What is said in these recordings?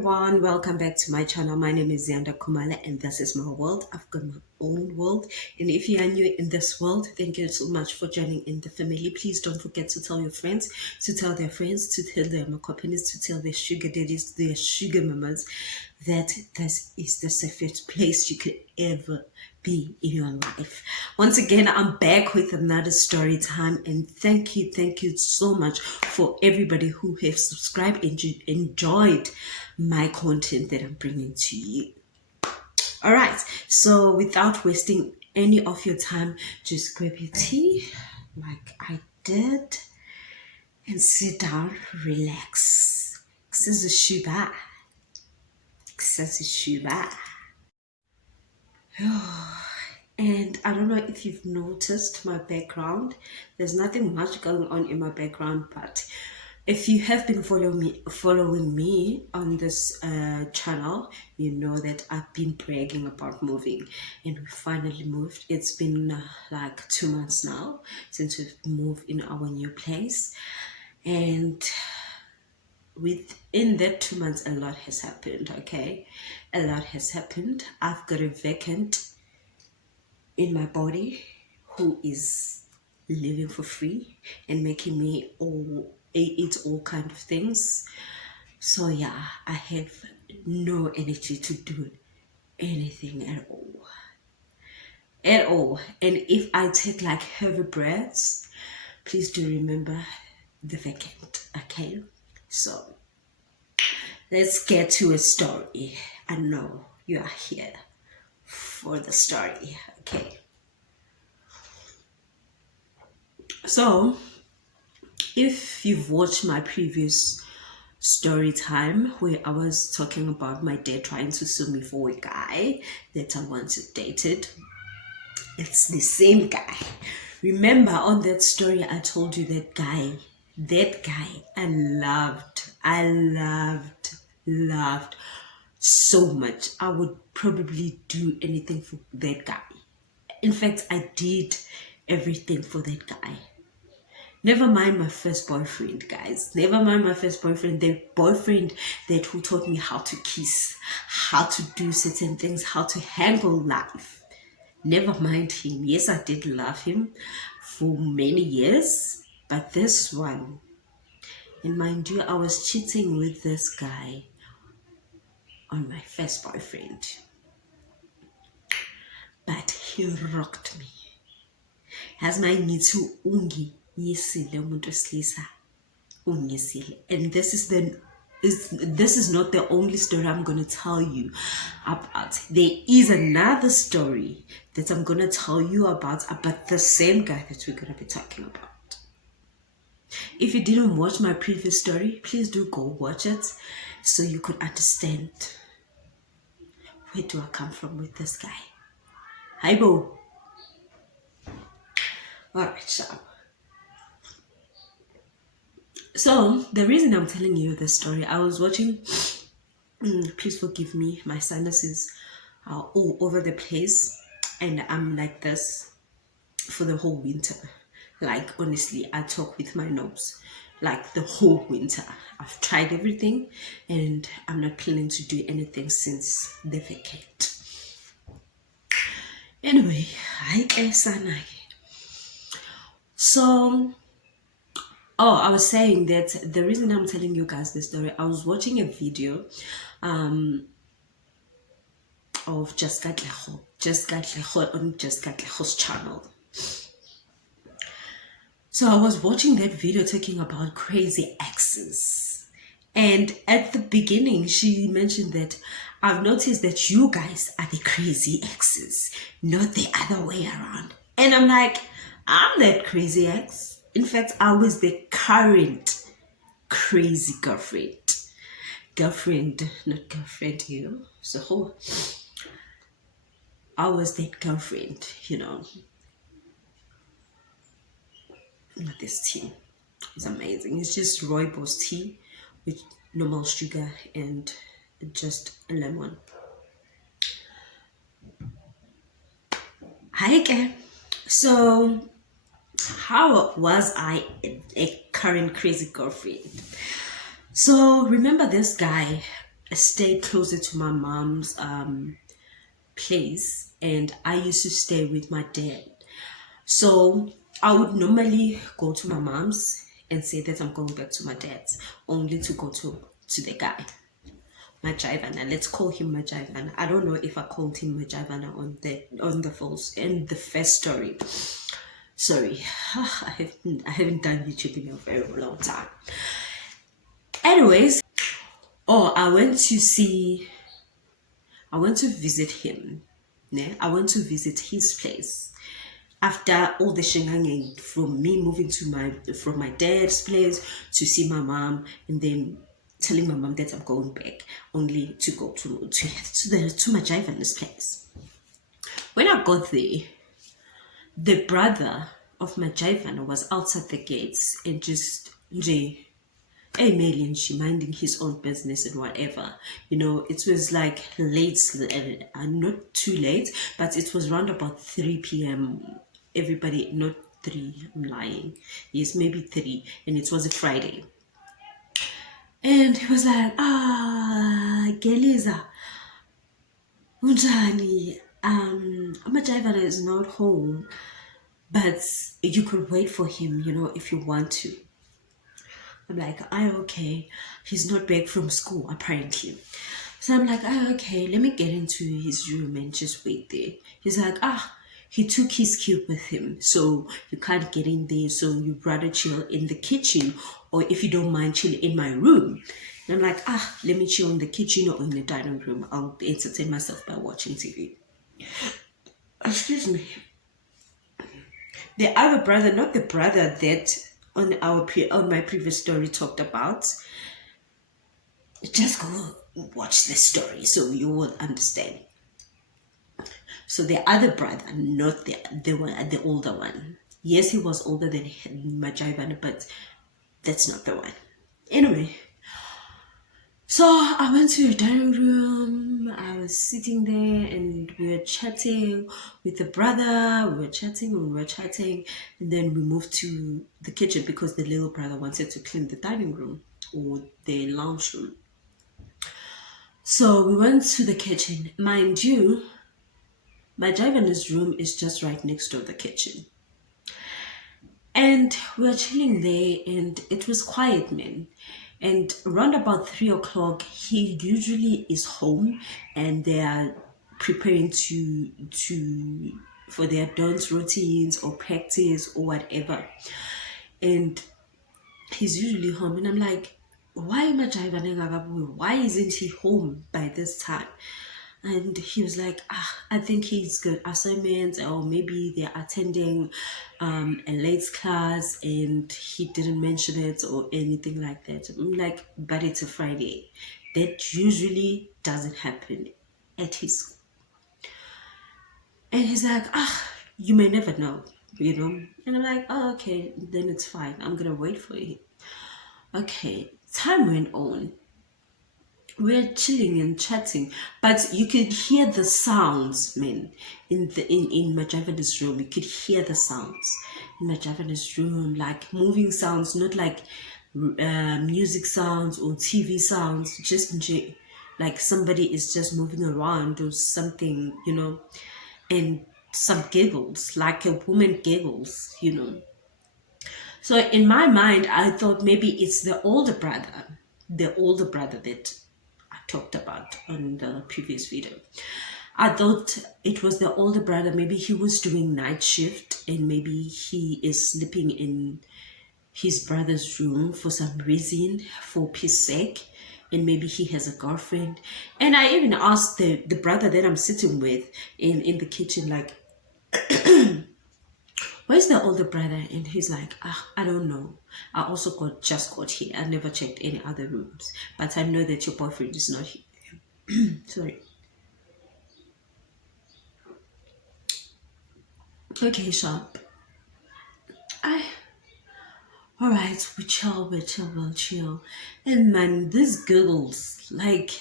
everyone, welcome back to my channel. My name is Ziyanda and this is my world. I've got my own world, and if you are new in this world, thank you so much for joining in the family. Please don't forget to tell your friends, to tell their friends, to tell their companies, to tell their sugar daddies, their sugar mamas that this is the safest place you could ever be in your life. Once again, I'm back with another story time, and thank you so much for everybody who have subscribed and enjoyed my content that I'm bringing to you. All right, so without wasting any of your time, just grab your tea like I did and sit down, relax. This is Shuba. This is Shuba. And I don't know if you've noticed my background. There's nothing much going on in my background, but if you have been following me on this channel, you know that I've been bragging about moving, and we finally moved. It's been like 2 months now since we've moved in our new place, and within that 2 months a lot has happened. Okay, a lot has happened. I've got a vacant in my body who is living for free and making me eat all kind of things. So yeah, I have no energy to do anything at all. And if I take like heavy breaths, please do remember the vacant. Okay, so let's get to a story. I know you are here for the story. Okay, so if you've watched my previous story time where I was talking about my dad trying to sue me for a guy that I once dated, it's the same guy. Remember on that story I told you that guy I loved so much. I would probably do anything for that guy. In fact, I did everything for that guy. Never mind my first boyfriend, guys. Never mind my first boyfriend. The boyfriend that who taught me how to kiss, how to do certain things, how to handle life. Never mind him. Yes, I did love him for many years, but this one, and mind you, I was cheating with this guy on my first boyfriend. But he rocked me. Has my ngithi ungi yisile umuntu wesilisa ungisile. And this is not the only story I'm going to tell you about. There is another story that I'm going to tell you about the same guy that we're going to be talking about. If you didn't watch my previous story, please do go watch it so you could understand where do I come from with this guy. Hi, Bo. Alright, so the reason I'm telling you this story, I was watching, please forgive me, my sinuses are all over the place, and I'm like this for the whole winter. Like, honestly, I talk with my nose like the whole winter. I've tried everything, and I'm not planning to do anything since the vacate. Anyway, so I was saying that the reason I'm telling you guys this story, I was watching a video of Just Katleho on Just Katleho's channel. So I was watching that video talking about crazy exes. And at the beginning, she mentioned that I've noticed that you guys are the crazy exes, not the other way around. And I'm like, I'm that crazy ex. In fact, I was the current crazy girlfriend. Not girlfriend, you know. So I was that girlfriend, you know. This tea is amazing. It's just rooibos tea with normal sugar and just a lemon. Hi again. So how was I a current crazy girlfriend? So remember this guy stay closer to my mom's place, and I used to stay with my dad. So I would normally go to my mom's and say that I'm going back to my dad's, only to go to the guy, Majivana. Let's call him Majivana. I don't know if I called him Majivana on the false in the first story. Sorry, I haven't done YouTube in a very long time. Anyways, I went to visit him. Yeah, I went to visit his place after all the shenanigans, from me moving from my dad's place to see my mom, and then telling my mom that I'm going back, only to go to my Jivana's place. When I got there, the brother of my Jivana was outside the gates and just Emailing, she minding his own business and whatever. It was like late, not too late, but it was around about 3 p.m. Everybody, not 3, I'm lying. Yes, maybe 3, and it was a Friday. And he was like, Geliza, unjani, Amajivana is not home, but you could wait for him, if you want to. I'm like, okay. He's not back from school, apparently. So I'm like, okay, let me get into his room and just wait there. He's like, he took his cube with him, so you can't get in there, so you'd rather chill in the kitchen, or if you don't mind, chill in my room. And I'm like, let me chill in the kitchen or in the dining room. I'll entertain myself by watching TV. Excuse me. The other brother, not the brother that on my previous story talked about, just go watch the story so you will understand. So the other brother, not the older one. Yes, he was older than Majivana, but that's not the one. Anyway, so I went to the dining room. I was sitting there and we were chatting with the brother. We were chatting, and then we moved to the kitchen because the little brother wanted to clean the dining room or the lounge room. So we went to the kitchen. Mind you, my Jivana's room is just right next to the kitchen. And we were chilling there, and it was quiet, man. And around about 3 o'clock, he usually is home, and they are preparing for their dance routines or practice or whatever. And he's usually home, and I'm like, why isn't he home by this time? And he was like, I think he's got assignments, or maybe they're attending a late class and he didn't mention it or anything like that. I'm like, but it's a Friday. That usually doesn't happen at his school. And he's like, you may never know, And I'm like, okay, then it's fine. I'm going to wait for you. Okay, time went on. We're chilling and chatting, but you could hear the sounds, man. In Majavana's room, you could hear the sounds in Majavana's room, like moving sounds, not like music sounds or TV sounds, just like somebody is just moving around or something, and some giggles, like a woman giggles, So in my mind, I thought maybe it's the older brother that talked about on the previous video. I thought it was the older brother. Maybe he was doing night shift and maybe he is sleeping in his brother's room for some reason, for peace sake, and maybe he has a girlfriend. And I even asked the brother that I'm sitting with in the kitchen, like, where's the older brother? And he's like, I don't know. I also just got here. I never checked any other rooms. But I know that your boyfriend is not here. Sorry. Okay, sharp. Alright, we chill. And man, these giggles, like,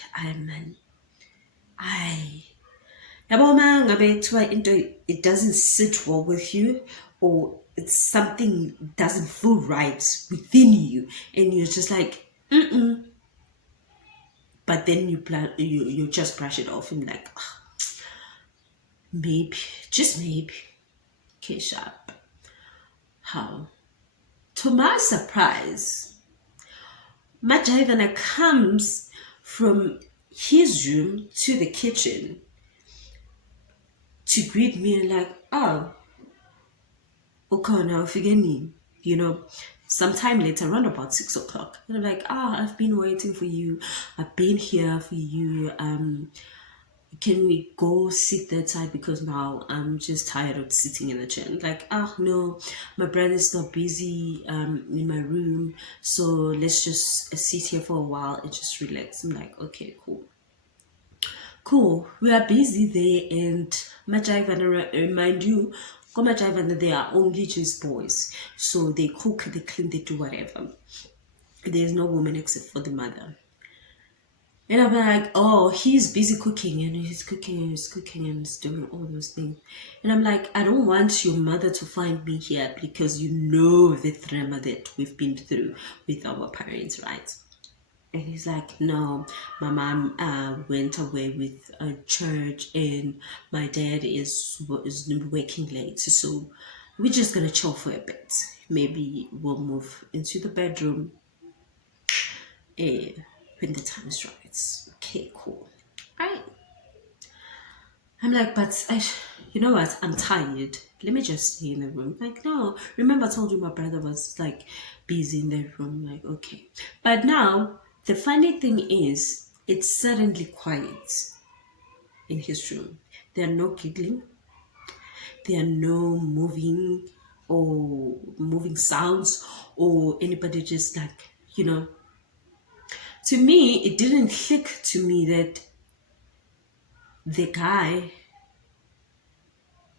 it doesn't sit well with you, or it's something doesn't feel right within you, and you're just like, but then you just brush it off and like, "Ah, maybe, just maybe." Okay, sharp. How? To my surprise, Majivana comes from his room to the kitchen to greet me and like, "Oh, okay, now forgetting." You know, sometime later, around about 6 o'clock. And I'm like, I've been waiting for you. I've been here for you. Can we go sit that side because now I'm just tired of sitting in the chair. Like, no, my brother's not busy in my room, so let's just sit here for a while and just relax. I'm like, okay, cool. We are busy there, and Majaivan, remind you, go Majaivan, they are only just boys, so they cook, they clean, they do whatever. There's no woman except for the mother. And I'm like, oh, he's busy cooking and he's cooking and he's cooking and he's doing all those things. And I'm like, I don't want your mother to find me here because you know the drama that we've been through with our parents, right? And he's like, no, my mom went away with a church and my dad is working late. So we're just going to chill for a bit. Maybe we'll move into the bedroom when the time is right. Okay, cool. Right. I'm like, but you know what? I'm tired. Let me just stay in the room. Like, no. Remember, I told you my brother was like busy in the room. Like, okay. But now, the funny thing is, it's suddenly quiet in his room. There are no giggling. There are no moving sounds or anybody just like, to me, it didn't click to me that the guy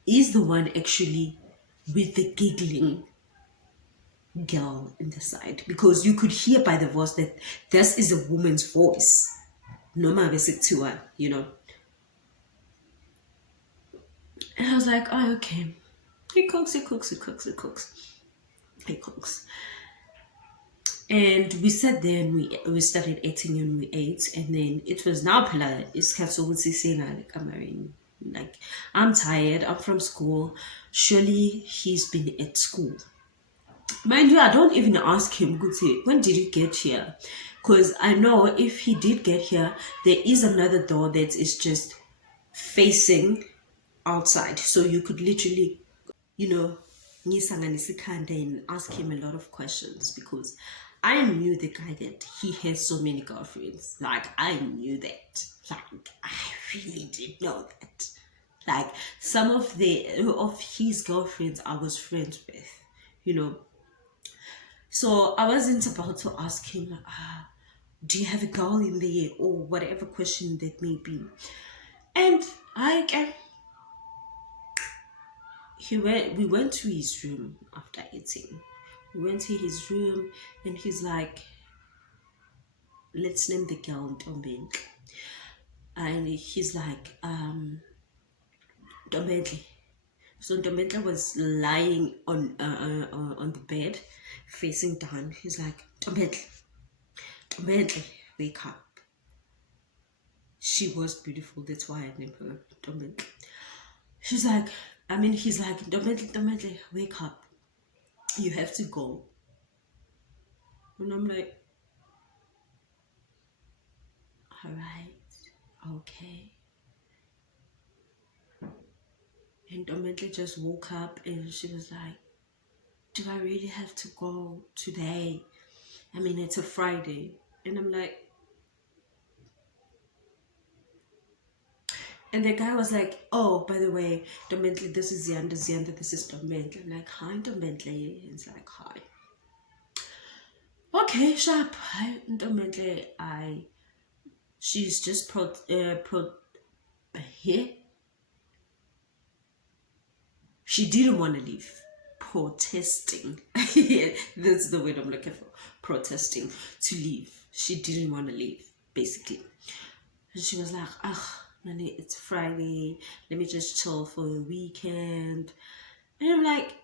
is the one actually with the giggling girl in the side, because you could hear by the voice that this is a woman's voice. Noma basic to her. And I was like, oh, okay. He cooks, he cooks, he cooks, he cooks. He cooks. And we sat there and we started eating and we ate, and then it was now pala like, I'm tired, I'm from school. Surely he's been at school. Mind you, I don't even ask him, Guti, when did you get here? Because I know if he did get here, there is another door that is just facing outside. So you could literally, you know, ngisanganisa and ask him a lot of questions, because I knew the guy that he has so many girlfriends. Like, I knew that. Like, I really did know that. Like, some of his girlfriends I was friends with. So I wasn't about to ask him, like, do you have a girl in there, or whatever question that may be. And we went to his room after eating. We went to his room and he's like, let's name the girl Ntombendle. And he's like, Ntombendle. So Ntombendle was lying on the bed, facing down. He's like, Ntombendle, wake up. She was beautiful. That's why I named her Ntombendle. He's like, Ntombendle, wake up. You have to go. And I'm like, all right, okay. And Ntombendle just woke up and she was like, do I really have to go today? It's a Friday. And I'm like, and the guy was like, oh, by the way, Ntombendle, this is Ziyanda, this is Ntombendle. I'm like, hi, Ntombendle. And it's like, hi. Okay, sharp. Hi, Ntombendle. She's just here. She didn't want to leave. Protesting. That's the word I'm looking for. Protesting to leave. She didn't want to leave, basically. And she was like, Nani, it's Friday. Let me just chill for the weekend. And I'm like,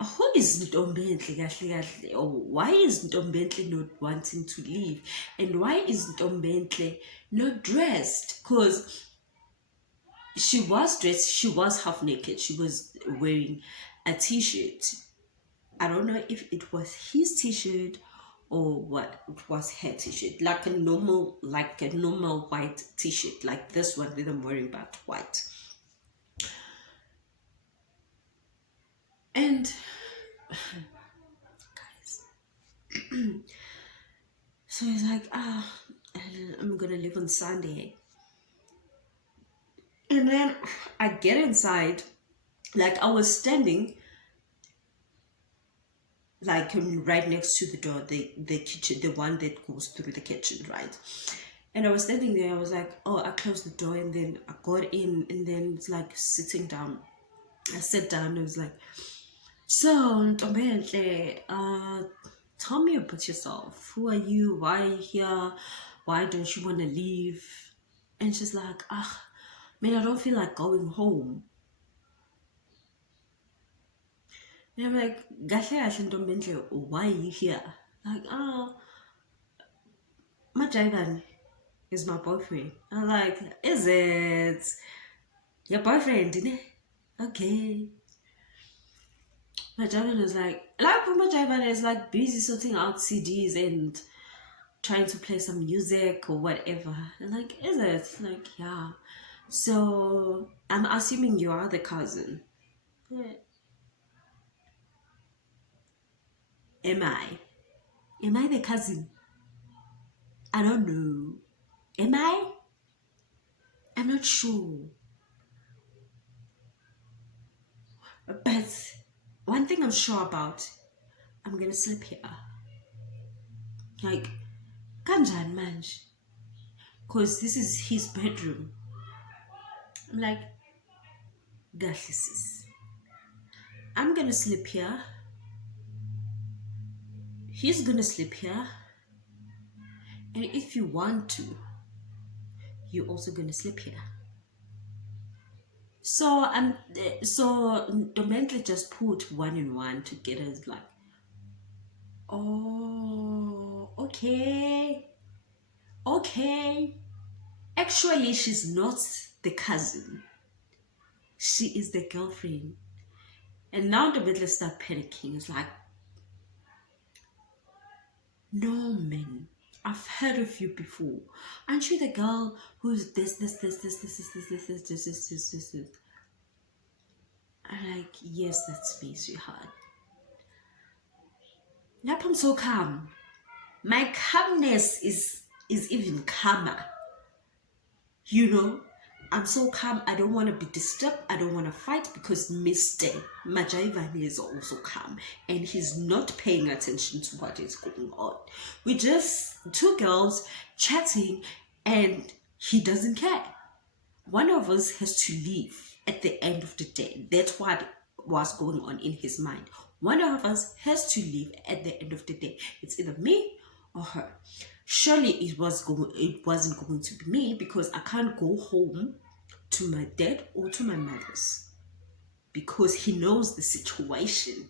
who is Ntombentle kahle kahle? Or why is Ntombentle not wanting to leave? And why is Ntombentle not dressed? Because she was dressed, she was half naked, she was wearing a t-shirt. I don't know if it was his t-shirt or what it was, her t-shirt, like a normal white t-shirt, like this one that I'm wearing, but white. And so he's like, I'm gonna leave on Sunday. And then I get inside, like I was standing like right next to the door, the kitchen, the one that goes through the kitchen, right? And I was standing there, I was like, oh, I closed the door, and then I got in, and then it's like sitting down. I sat down and I was like, so Ntombentle, tell me about yourself. Who are you? Why are you here? Why don't you want to leave? And she's like, man, I don't feel like going home. And I'm like, kahle kahle Ntombentle, why are you here? Like, Majagan is my boyfriend. I'm like, is it your boyfriend, isn't it? Okay. Majagan is like Majagan is like busy sorting out CDs and trying to play some music or whatever. And like, is it? Like, yeah. So I'm assuming you are the cousin. Yeah. Am I? Am I the cousin? I don't know. Am I? I'm not sure. But one thing I'm sure about, I'm gonna sleep here. Like, kanjani manje? Because this is his bedroom. I'm like, kahle sis. I'm gonna sleep here. He's gonna sleep here. And if you want to, you're also gonna sleep here. So Ntombentle just put one and one together. It's like, oh, okay, okay. Actually, she's not the cousin. She is the girlfriend. And now Ntombentle start panicking. It's like, no man, I've heard of you before. Aren't you the girl who's this? I'm like, yes, that's me, sweetheart. Yep, I'm so calm. My calmness is even calmer. You know, I'm so calm. I don't want to be disturbed. I don't want to fight because Mr. Majaivani is also calm and he's not paying attention to what is going on. We're just two girls chatting and he doesn't care. One of us has to leave at the end of the day. That's what was going on in his mind. One of us has to leave at the end of the day. It's either me or her. Surely it wasn't going to be me because I can't go home to my dad or to my mother's because he knows the situation.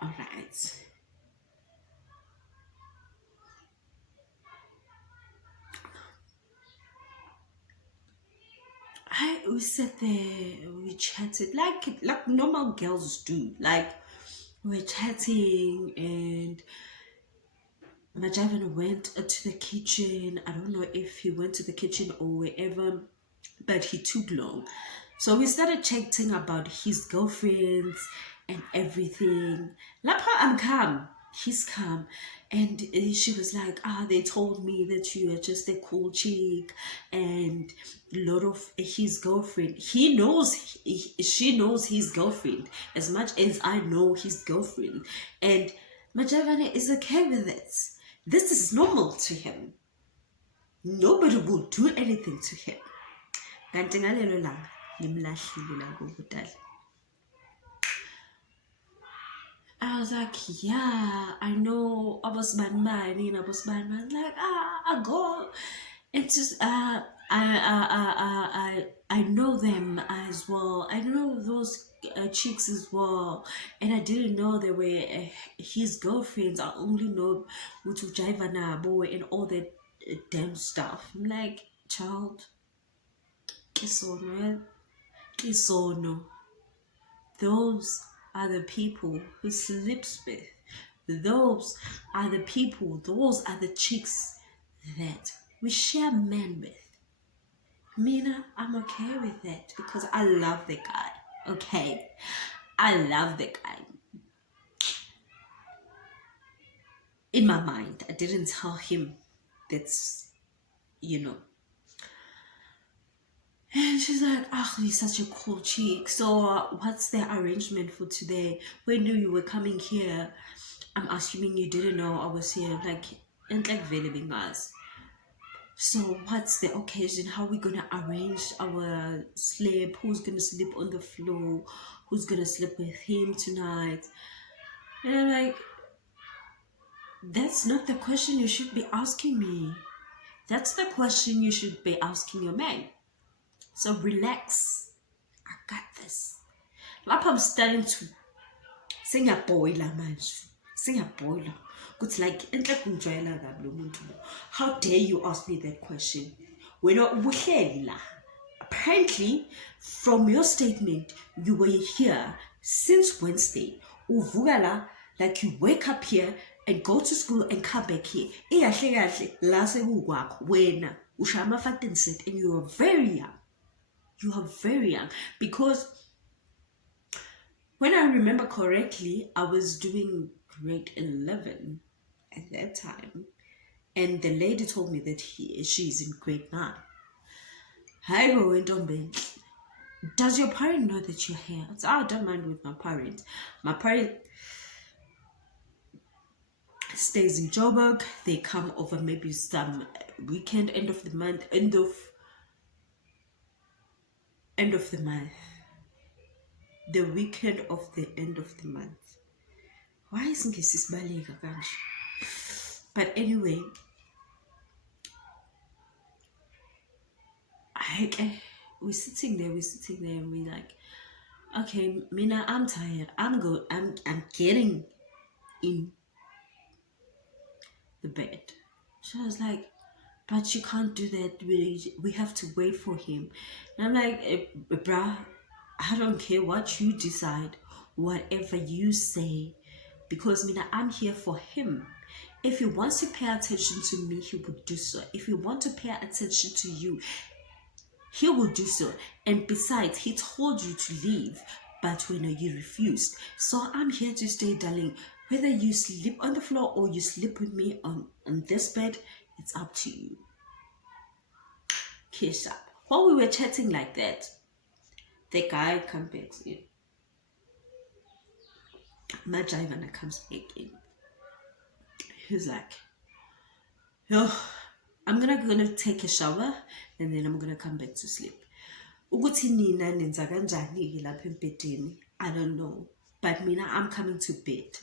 All right. We sat there, we chatted like normal girls do. Like we're chatting and Majavan went to the kitchen. I don't know if he went to the kitchen or wherever, but he took long. So we started chatting about his girlfriends and everything. Lapa, I'm calm. He's calm. And she was like, they told me that you are just a cool chick. And a lot of his girlfriend, she knows his girlfriend as much as I know his girlfriend. And Majavane is okay with it. This is normal to him. Nobody will do anything to him. Kanti ngalelo langa ngimlahlile la kubudala. I was like, yeah, I know abosibani bani nabosibani bani. Like, I go. It's just I know them as well. I know those chicks as well, and I didn't know they were his girlfriends. I only know Mutu Jaivana boy and all that damn stuff. I'm like, child, kisono, kisono. Those are the people who sleeps with. Those are the people. Those are the chicks that we share men with. Mina, I'm okay with that because I love the guy. Okay, I love the guy. In my mind, I didn't tell him that's, you know. And she's like, oh, he's such a cool chick. So, what's the arrangement for today? When knew you were coming here? I'm assuming you didn't know I was here. Like, and like, very big us. So what's the occasion? How are we gonna arrange our sleep? Who's gonna sleep on the floor? Who's gonna sleep with him tonight? And I'm like, that's not the question you should be asking me. That's the question you should be asking your man. So relax. I got this. Lapho I'm starting to singaboila manje. Singaboila. It's like, how dare you ask me that question? We're not apparently, from your statement, you were here since Wednesday. Uvugala, like you wake up here and go to school and come back here. And you are very young. You are very young. Because when I remember correctly, I was doing grade 11 at that time. And the lady told me that she's in grade 9. Hi, does your parent know that you're here? I don't mind with my parent. My parent stays in Joburg. They come over maybe some weekend, end of the month. The weekend of the end of the month. Why isn't this Balega? But anyway, we're sitting there, and we're like, okay, Mina, I'm tired. I'm getting in the bed. She was like, but you can't do that. We have to wait for him. And I'm like, bruh, I don't care what you decide, whatever you say, because Mina, I'm here for him. If he wants to pay attention to me, he would do so. If he wants to pay attention to you, he will do so. And besides, he told you to leave, but when you refused. So I'm here to stay, darling. Whether you sleep on the floor or you sleep with me on this bed, it's up to you. Kiss up. While we were chatting like that, the guy comes back in. Majaivana comes back in. He's like, oh, I'm gonna take a shower and then I'm gonna come back to sleep. I don't know. But Mina, I'm coming to bed.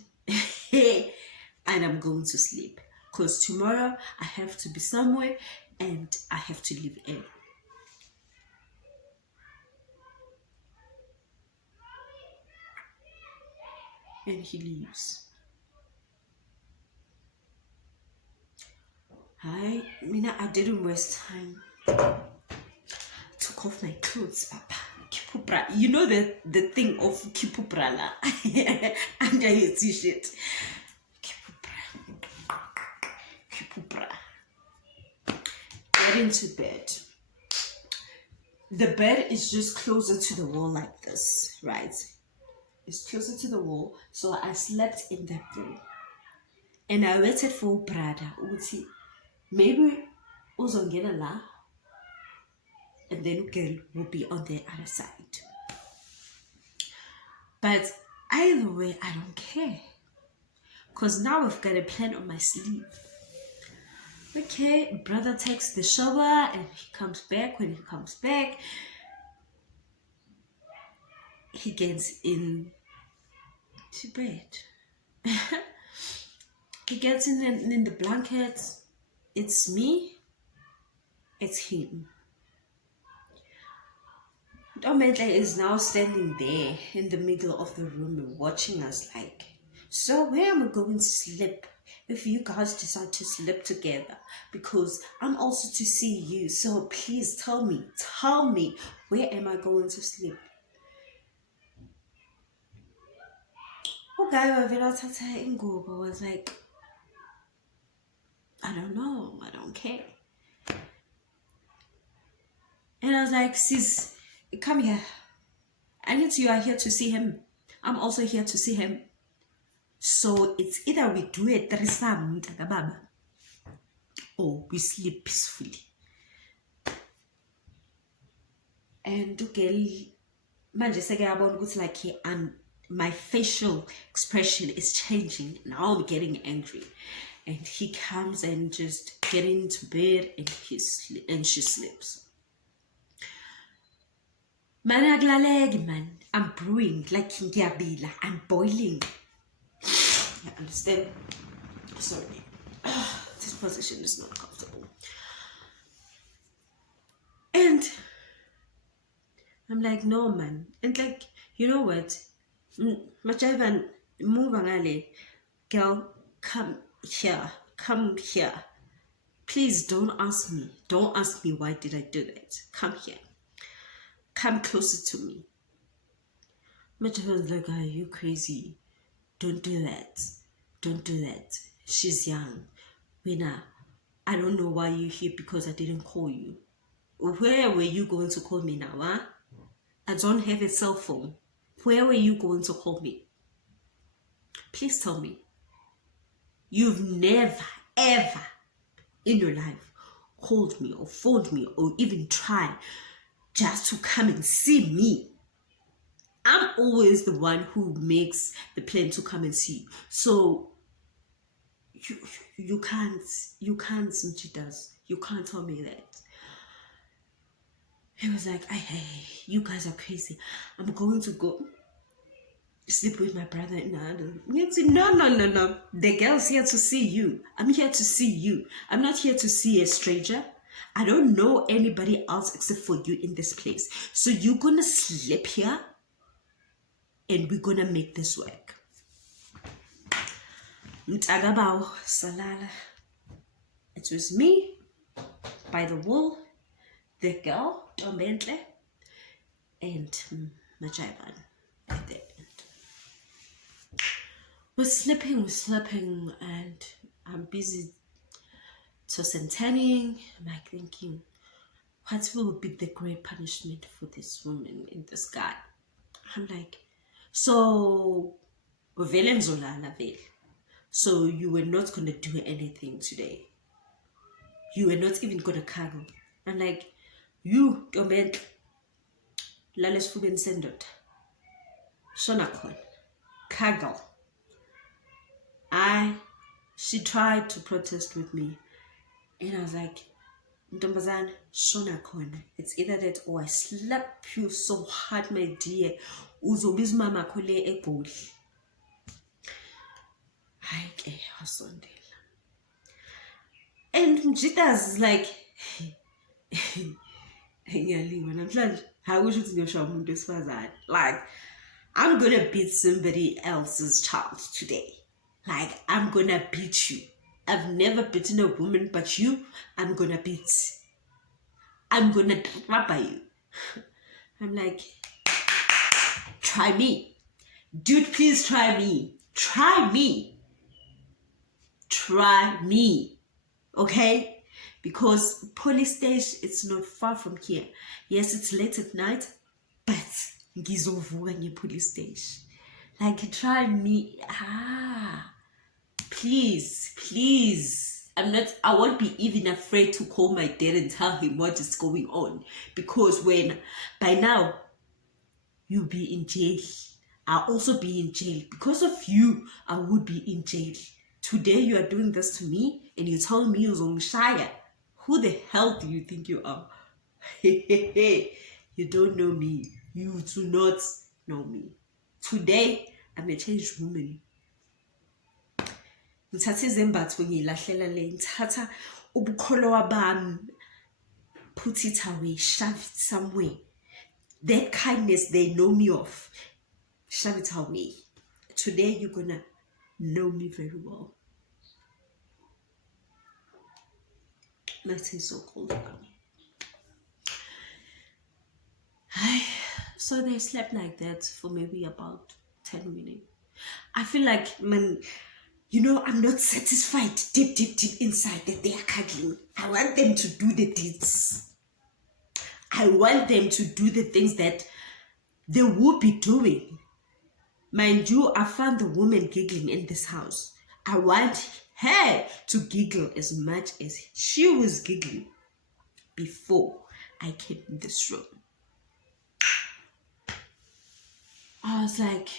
And I'm going to sleep. Because tomorrow I have to be somewhere and I have to leave early. And he leaves. Mina, I didn't waste time. Took off my clothes, Papa. Kipupra. You know the thing of kipuprala under his t-shirt. Kipupra. Get into bed. The bed is just closer to the wall like this, right? It's closer to the wall, so I slept in that room. And I waited for Brada. Maybe uzongena la, and then girl will be on the other side. But either way, I don't care. Because now I've got a plan on my sleeve. Okay, brother takes the shower and he comes back. When he comes back, he gets in to bed. He gets in the blankets. It's me. It's him. Dometle is now standing there in the middle of the room watching us like, so where am I going to sleep if you guys decide to sleep together? Because I'm also to see you. So please tell me, where am I going to sleep? Okay, I was like, I don't know, I don't care. And I was like, sis, come here. And you are here to see him. I'm also here to see him. So it's either we do a threesome or we sleep peacefully. And girl, manje sekayabona ukuthi like my facial expression is changing. Now I'm getting angry. And he comes and just get into bed and she sleeps. Man, I'm brewing like ngiyabila. I'm boiling. You understand? Sorry. This position is not comfortable. And I'm like, no, man. And like, you know what? Machavan, move angale. Girl, come here. Come here. Please don't ask me. Don't ask me why did I do that. Come here. Come closer to me. Machavan's like, are you crazy? Don't do that. Don't do that. She's young. Wina, I don't know why you're here because I didn't call you. Where were you going to call me now, huh? I don't have a cell phone. Where were you going to call me? Please tell me. You've never, ever in your life called me or phoned me or even tried just to come and see me. I'm always the one who makes the plan to come and see you. So you can't, since she does. You can't tell me that. He was like, hey, you guys are crazy. I'm going to go sleep with my brother. No. The girl's here to see you. I'm here to see you. I'm not here to see a stranger. I don't know anybody else except for you in this place. So you're going to sleep here and we're going to make this work. Salala. It was me by the wall, the girl, Bentley, and Majaban at the end. We're sleeping, and I'm busy tossing turning. I'm like thinking, what will be the great punishment for this woman in the sky? I'm like, so so you were not gonna do anything today. You were not even gonna cuddle. I'm like, you, Doment, Lales Fuben Sendot, Shonakon, cuddle. She tried to protest with me. And I was like, Ntombazana, Shonakon. It's either that or I slap you so hard, my dear. Uzobiz mama kole eboli. Haike hasondela. And Mjita's is like, like, I'm gonna beat somebody else's child today. Like, I'm gonna beat you. I've never beaten a woman but you. I'm gonna beat. I'm gonna trap you. I'm like, try me. Dude, please try me. Try me. Try me. Okay? Because police station, it's not far from here. Yes, it's late at night, but ngizovuka nge-police station. Like, try me. Please. I won't be even afraid to call my dad and tell him what is going on. Because by now, you'll be in jail. I'll also be in jail. Because of you, I would be in jail. Today you are doing this to me and you tell me you're Shaya. Who the hell do you think you are? You don't know me. You do not know me. Today, I'm a changed woman. Ngithatha izembatho ngiyilahlela le, ngithatha ubukholo wabami, put it away, shove it somewhere. That kindness they know me of. Shove it away. Today you're gonna know me very well. My tea is so cold now. So they slept like that for maybe about 10 minutes. I feel like, man, I'm not satisfied deep inside that they are cuddling. I want them to do the deeds. I want them to do the things that they would be doing. Mind you, I found the woman giggling in this house. I want her to giggle as much as she was giggling before I came in this room. I was like,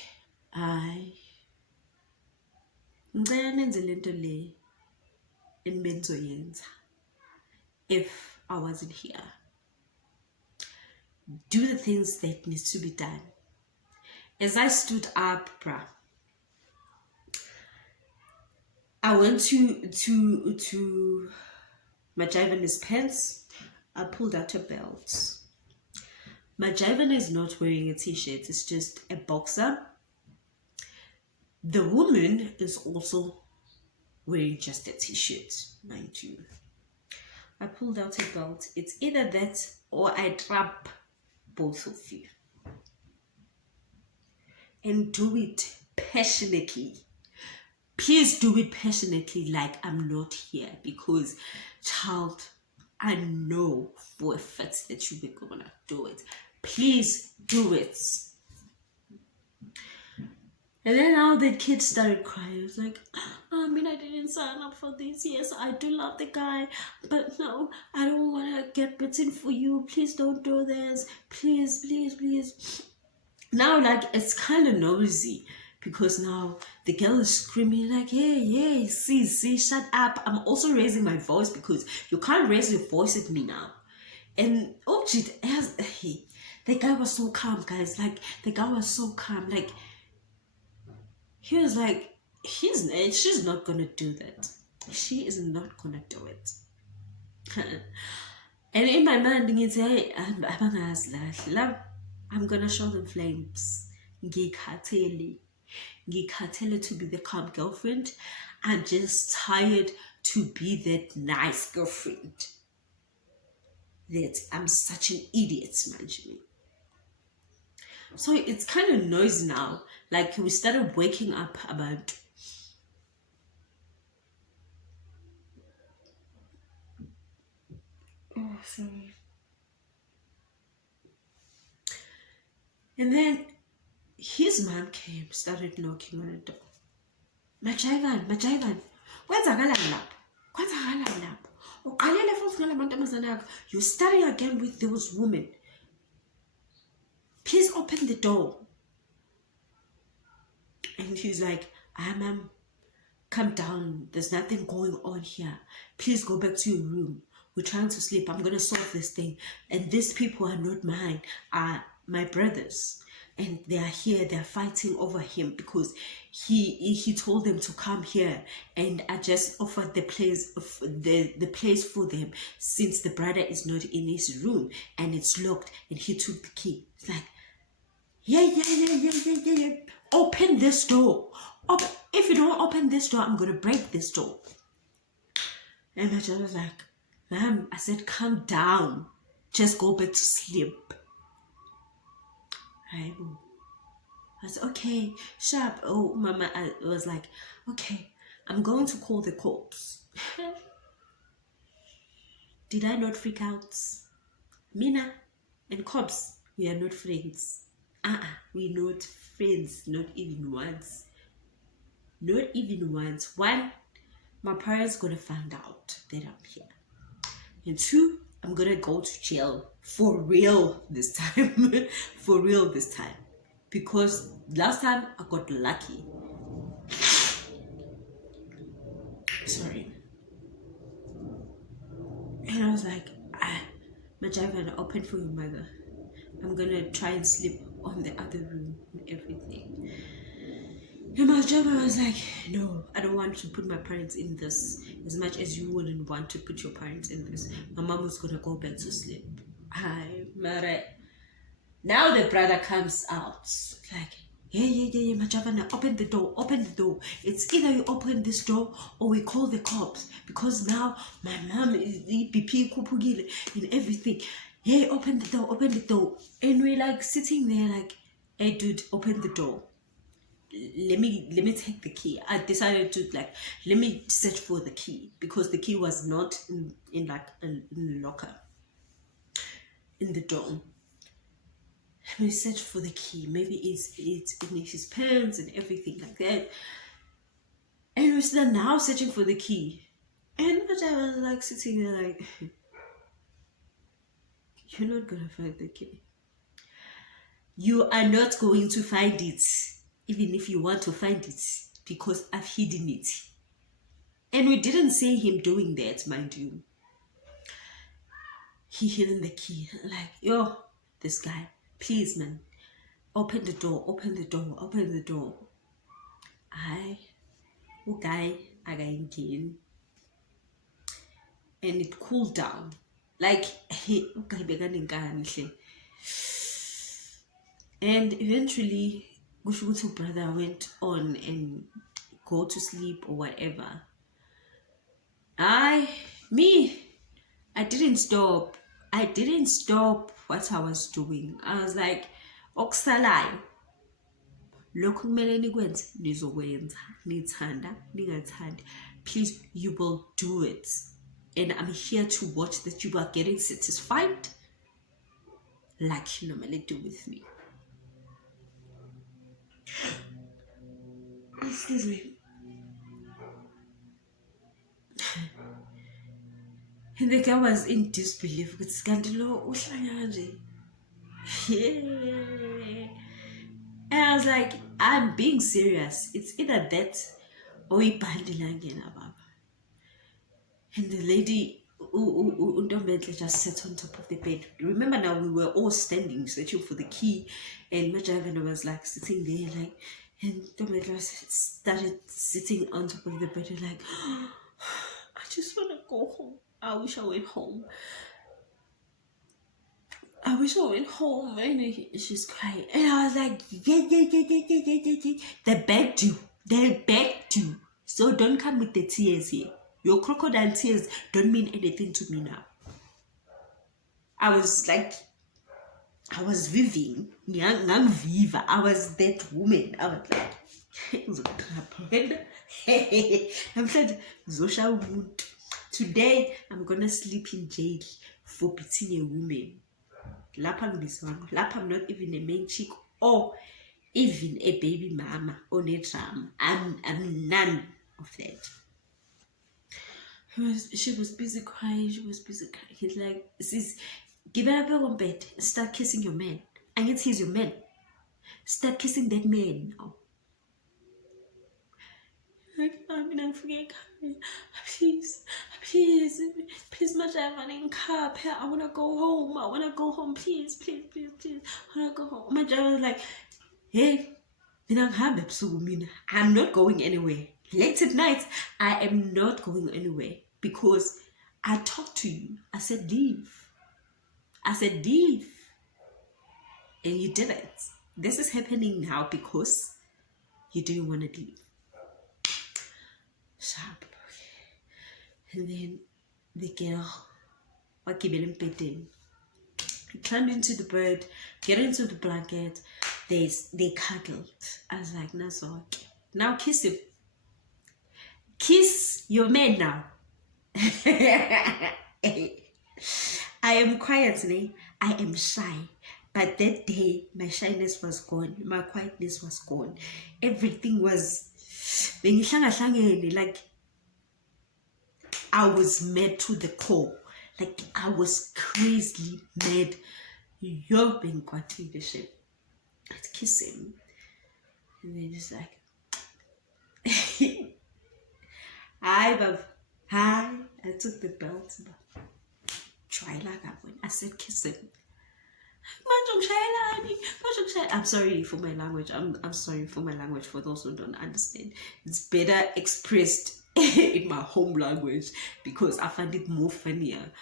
if I wasn't here. Do the things that needs to be done. As I stood up, I went to my Jivana's pants. I pulled out a belt. My Jivana is not wearing a t-shirt, it's just a boxer. The woman is also wearing just a t-shirt, mind you. I pulled out a belt. It's either that or I trap both of you. And do it passionately. Please do it passionately like I'm not here, because, child, I know for a fact that you were gonna do it. Please do it. And then now the kid started crying. It was like, I didn't sign up for this. Yes, I do love the guy, but no, I don't want to get bitten for you. Please don't do this. Please, please, please. Now, like, it's kind of nosy, because now the girl is screaming like, hey, see, shut up. I'm also raising my voice, because you can't raise your voice at me now. And the guy was so calm, guys. Like, the guy was so calm. Like, he was like, she's not gonna do that. She is not gonna do it. And in my mind, I'm gonna show them flames. Ngikhathele to be the calm girlfriend. I'm just tired to be that nice girlfriend. That I'm such an idiot, man. So it's kind of noisy now. Like, we started waking up about sorry. And then his mom came, started knocking on the door. Majivan, kwenzakalani lapho? You're starting again with those women. Please open the door. And he's like, ma'am, calm down. There's nothing going on here. Please go back to your room. We're trying to sleep. I'm going to solve this thing. And these people are not mine, are my brothers. And they are here. They're fighting over him because he told them to come here. And I just offered the place for them, since the brother is not in his room and it's locked. And he took the key. It's like, yeah. Open this door. If you don't open this door, I'm going to break this door. And my child was like, ma'am, I said, calm down. Just go back to sleep. I said, okay, sharp. Oh, mama, I was like, okay, I'm going to call the cops. Did I not freak out? Mina and cops, we are not friends. We're not friends, not even once. Not even once. One, my parents gonna find out that I'm here. And two, I'm gonna go to jail for real this time. For real this time. Because last time I got lucky. Sorry. And I was like, Majivan, open for your mother. I'm gonna try and sleep on the other room and everything. And my job, I was like, no, I don't want to put my parents in this, as much as you wouldn't want to put your parents in this. My mom was gonna go back to sleep. Now the brother comes out like, yeah, Majavana, open the door, open the door. It's either you open this door or we call the cops because now my mom is BP kupugile and everything. Yeah, open the door, open the door. And we're like sitting there like, hey dude, open the door. Let me take the key. I decided to like, let me search for the key because the key was not in like in the locker in the door. Let me search for the key. Maybe it's in his pants and everything like that. And we're still now searching for the key. And I was like sitting there like, you're not gonna find the key. You are not going to find it, even if you want to find it, because I've hidden it. And we didn't see him doing that, mind you. He hidden the key. Like, yo, this guy, please, man, open the door, open the door, open the door. Guy, I got in, and it cooled down. Like, and eventually, Gushugutu brother went on and go to sleep or whatever. I didn't stop. I didn't stop what I was doing. I was like, okusalayo lokhu kumele nikwenze nizokwenza, nithanda ningathandi, please, you will do it, and I'm here to watch that you are getting satisfied like you normally do with me. Excuse me. And the guy was in disbelief with Scandalo. Yeah. And I was like, I'm being serious. It's either that or you bandilang ababa. And the lady just sat on top of the bed. Remember now we were all standing searching for the key, and Majavana was like sitting there like, and Domedla started sitting on top of the bed like, I just want to go home. I wish I went home. I wish I went home. And she's crying. And I was like, yeah. They begged you. They begged you. So don't come with the tears here. Your crocodile tears don't mean anything to me now. I was viving. Young Viva. I was that woman. I was like, I'm said, Zosha would. Today, I'm going to sleep in jail for beating a woman. Lapha I'm not even a main chick or even a baby mama or a drama. I'm none of that. She was busy crying. He's like, sis, give it up on bed. Start kissing your man. I guess he's your man. Start kissing that man now. I'm forget. Please, Majavana, I wanna go home. Please. I wanna go home. Majavana was like, hey, I'm not going anywhere. Late at night, I am not going anywhere because I talked to you. I said leave. And you didn't. This is happening now because you didn't want to leave. Sharp. And then the girl, climbed into the bed, get into the blanket. They cuddled. I was like, Nazo, now kiss him. Kiss your man now. I am quiet, I am shy. But that day, my shyness was gone. My quietness was gone. Everything was... Like, I was mad to the core. Like, I was crazily mad. You're being quite in the shit. I'd kiss him. And then just like... Hi, Bob. Hi. I took the belt. Try like that one. I said kiss him. I'm sorry for my language. I'm sorry for my language for those who don't understand. It's better expressed in my home language because I find it more funnier.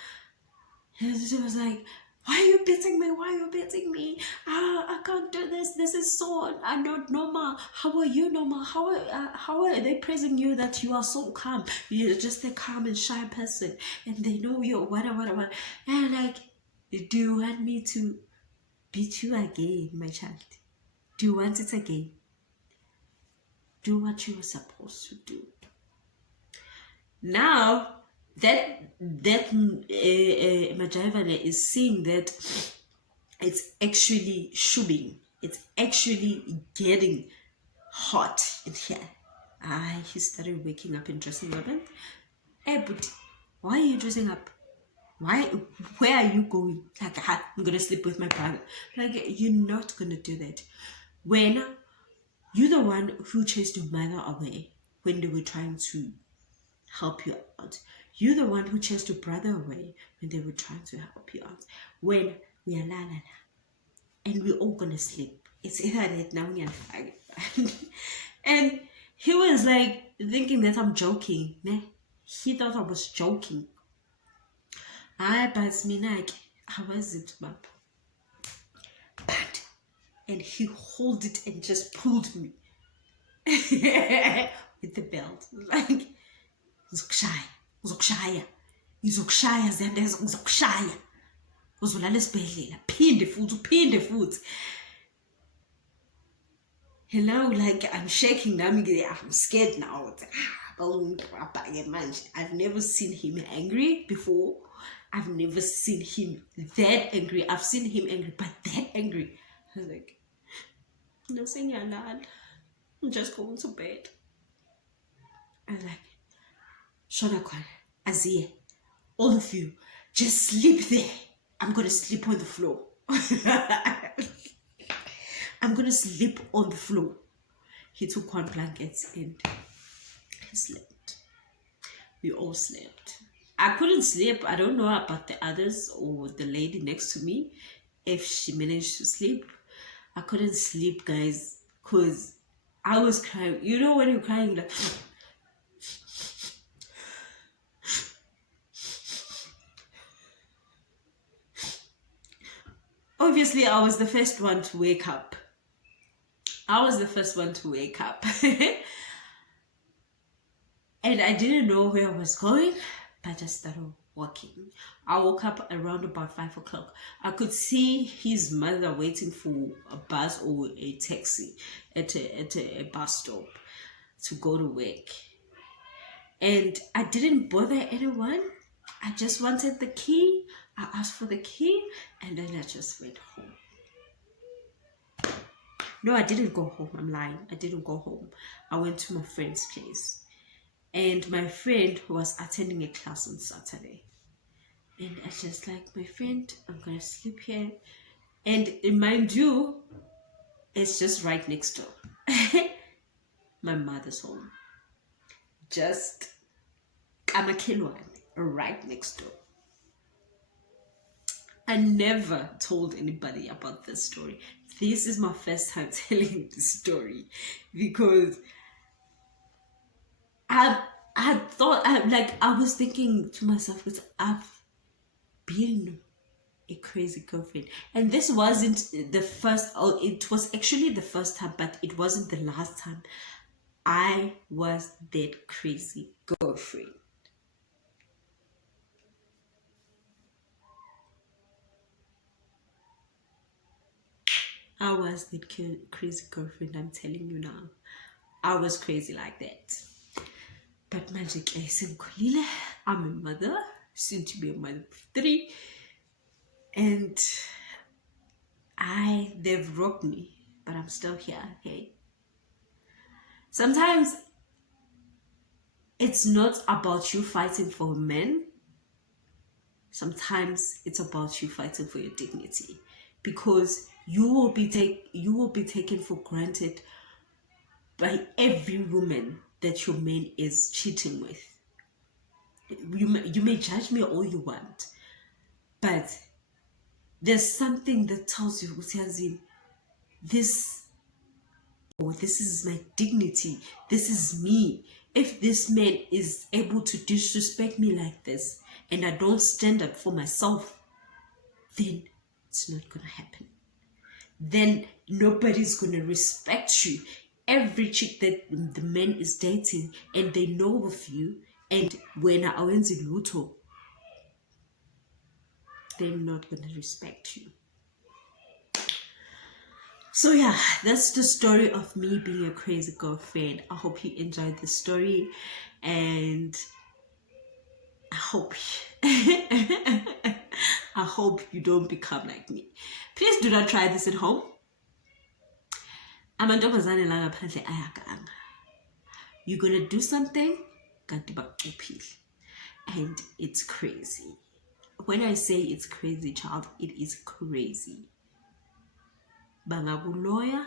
And she was like, why are you beating me? Why are you beating me? I can't do this. This is so not normal. How are you normal? How are they praising you that you are so calm? You're just a calm and shy person, and they know you, whatever. And like, do you want me to beat you again, my child? Do you want it again? Do what you were supposed to do. Now that Majavane is seeing that it's actually shooting, it's actually getting hot in here. He started waking up and dressing up. And, hey, but why are you dressing up? Where are you going? Like, I'm gonna sleep with my brother. Like, you're not gonna do that. When you're the one who chased your mother away when they were trying to help you out. You're the one who chased your brother away when they were trying to help you out. When we are la and we're all gonna sleep. It's either that now we are fine. And he was like thinking that I'm joking. Ne? He thought I was joking. But me like, how was it, map? But and he held it and just pulled me with the belt. Like, uzokushaya Ziyanda, uzokushaya uzolala esibhedlela phinde futhi. Hello, like, I'm shaking now. I'm scared now. I've never seen him angry before. I've never seen him that angry. I've seen him angry, but that angry. I was like, no, Ziyanda, I'm just going to bed. I was like, Shonakwan, Azia, all of you, just sleep there. I'm going to sleep on the floor. I'm going to sleep on the floor. He took one blanket and he slept. We all slept. I couldn't sleep. I don't know about the others or the lady next to me, if she managed to sleep. I couldn't sleep, guys, because I was crying. You know when you're crying, like... Obviously, I was the first one to wake up. And I didn't know where I was going, but I just started walking. I woke up around about 5 o'clock. I could see his mother waiting for a bus or a taxi at a bus stop to go to work. And I didn't bother anyone. I just wanted the key. I asked for the key and then I just went home. No, I didn't go home. I'm lying. I didn't go home. I went to my friend's place. And my friend was attending a class on Saturday. And I just like, my friend, I'm going to sleep here. And mind you, it's just right next door. My mother's home. Just Kamakilwan, right next door. I never told anybody about this story. This is my first time telling this story because I thought, I was thinking to myself, because I've been a crazy girlfriend. And this wasn't the first, it was actually the first time, but it wasn't the last time I was that crazy girlfriend. I was the crazy girlfriend, I'm telling you now. I was crazy like that. But magic I'm a mother, soon to be a mother of 3. And they've rocked me, but I'm still here, okay? Sometimes it's not about you fighting for men. Sometimes it's about you fighting for your dignity, because you will be taken for granted by every woman that your man is cheating with. You may judge me all you want, but there's something that tells you, this is my dignity, this is me. If this man is able to disrespect me like this and I don't stand up for myself, then It's not gonna happen. Then nobody's gonna respect you. Every chick that the man is dating and they know of you, and when awenzi lutho, they're not gonna respect you. So yeah, that's the story of me being a crazy girlfriend. I hope you enjoyed the story, and I hope I hope you don't become like me. Please do not try this at home. Amantombazane la ngaphandle ayaganga. You're gonna do something, kanti bakucuphile, and it's crazy. When I say it's crazy, child, it is crazy. Bangakuloya,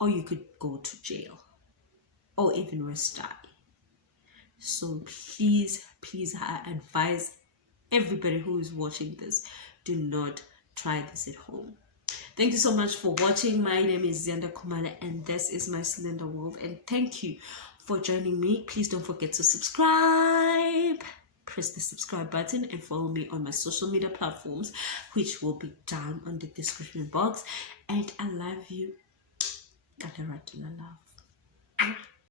or you could go to jail, or even worse, die. So please, I advise everybody who is watching this, do not try this at home. Thank you so much for watching. My name is Ziyanda and this is my slender world, and thank you for joining me. Please don't forget to subscribe. Press the subscribe button and follow me on my social media platforms, which will be down on the description box. And I love you. Got a regular love.